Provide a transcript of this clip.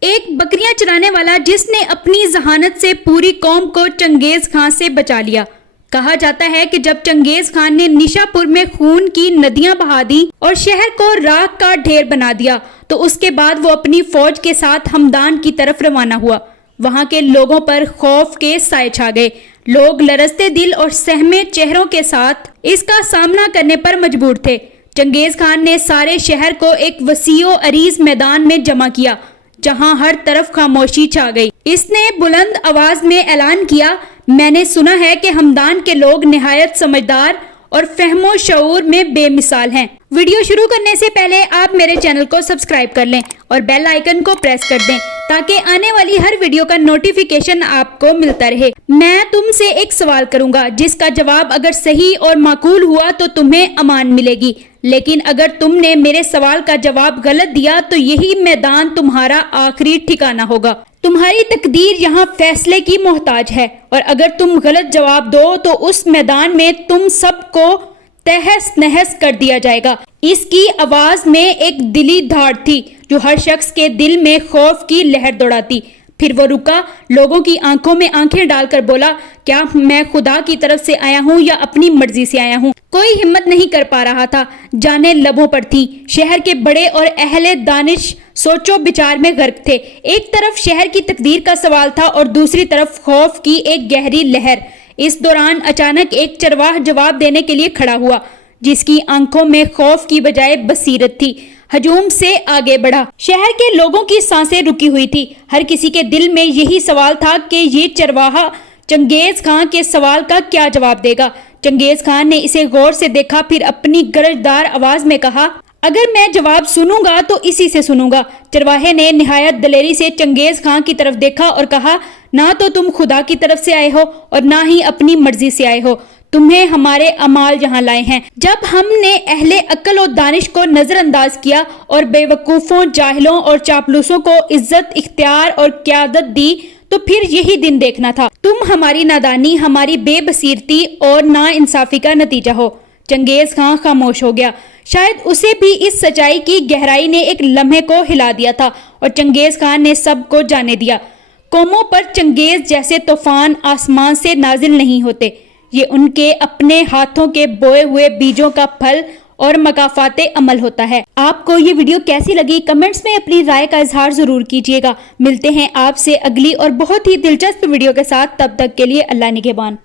ایک بکریاں چرانے والا جس نے اپنی ذہانت سے پوری قوم کو چنگیز خان سے بچا لیا۔ کہا جاتا ہے کہ جب چنگیز خان نے نیشا پور میں خون کی ندیاں بہا دی اور شہر کو راکھ کا ڈھیر بنا دیا تو اس کے بعد وہ اپنی فوج کے ساتھ ہمدان کی طرف روانہ ہوا۔ وہاں کے لوگوں پر خوف کے سائے چھا گئے۔ لوگ لرزتے دل اور سہمے چہروں کے ساتھ اس کا سامنا کرنے پر مجبور تھے۔ چنگیز خان نے سارے شہر کو ایک وسیع و عریض میدان میں جمع کیا جہاں ہر طرف خاموشی چھا گئی۔ اس نے بلند آواز میں اعلان کیا، میں نے سنا ہے کہ ہمدان کے لوگ نہایت سمجھدار اور فہم و شعور میں بے مثال ہیں۔ ویڈیو شروع کرنے سے پہلے آپ میرے چینل کو سبسکرائب کر لیں اور بیل آئیکن کو پریس کر دیں تاکہ آنے والی ہر ویڈیو کا نوٹیفیکیشن آپ کو ملتا رہے۔ میں تم سے ایک سوال کروں گا جس کا جواب اگر صحیح اور معقول ہوا تو تمہیں امان ملے گی، لیکن اگر تم نے میرے سوال کا جواب غلط دیا تو یہی میدان تمہارا آخری ٹھکانہ ہوگا۔ تمہاری تقدیر یہاں فیصلے کی محتاج ہے اور اگر تم غلط جواب دو تو اس میدان میں تم سب کو تہس نہس کر دیا جائے گا۔ اس کی آواز میں ایک دلی دھاڑ تھی جو ہر شخص کے دل میں خوف کی لہر دوڑاتی۔ پھر وہ رکا، لوگوں کی آنکھوں میں آنکھیں ڈال کر بولا، کیا میں خدا کی طرف سے آیا ہوں یا اپنی مرضی سے آیا ہوں؟ کوئی ہمت نہیں کر پا رہا تھا، جانیں لبوں پر تھی۔ شہر کے بڑے اور اہل دانش سوچو بچار میں غرق تھے۔ ایک طرف شہر کی تقدیر کا سوال تھا اور دوسری طرف خوف کی ایک گہری لہر۔ اس دوران اچانک ایک چرواہ جواب دینے کے لیے کھڑا ہوا جس کی آنکھوں میں خوف کی بجائے بصیرت تھی۔ ہجوم سے آگے بڑھا۔ شہر کے لوگوں کی سانسیں رکی ہوئی تھی۔ ہر کسی کے دل میں یہی سوال تھا کہ یہ چرواہا چنگیز خان کے سوال کا کیا جواب دے گا۔ چنگیز خان نے اسے غور سے دیکھا، پھر اپنی گرجدار آواز میں کہا، اگر میں جواب سنوں گا تو اسی سے سنوں گا۔ چرواہے نے نہایت دلیری سے چنگیز خان کی طرف دیکھا اور کہا، نہ تو تم خدا کی طرف سے آئے ہو اور نہ ہی اپنی مرضی سے آئے ہو، تمہیں ہمارے اعمال یہاں لائے ہیں۔ جب ہم نے اہل عقل و دانش کو نظر انداز کیا اور بے وقوفوں، جاہلوں اور چاپلوسوں کو عزت، اختیار اور قیادت دی تو پھر یہی دن دیکھنا تھا۔ تم ہماری نادانی، ہماری بے بصیرتی اور نا انصافی کا نتیجہ ہو۔ چنگیز خان خاموش ہو گیا۔ شاید اسے بھی اس سچائی کی گہرائی نے ایک لمحے کو ہلا دیا تھا اور چنگیز خان نے سب کو جانے دیا، قوموں پر چنگیز جیسے طوفان آسمان سے نازل نہیں ہوتے، یہ ان کے اپنے ہاتھوں کے بوئے ہوئے بیجوں کا پھل اور مکافات عمل ہوتا ہے۔ آپ کو یہ ویڈیو کیسی لگی؟ کمنٹس میں اپنی رائے کا اظہار ضرور کیجیے گا۔ ملتے ہیں آپ سے اگلی اور بہت ہی دلچسپ ویڈیو کے ساتھ، تب تک کے لیے اللہ نگہبان۔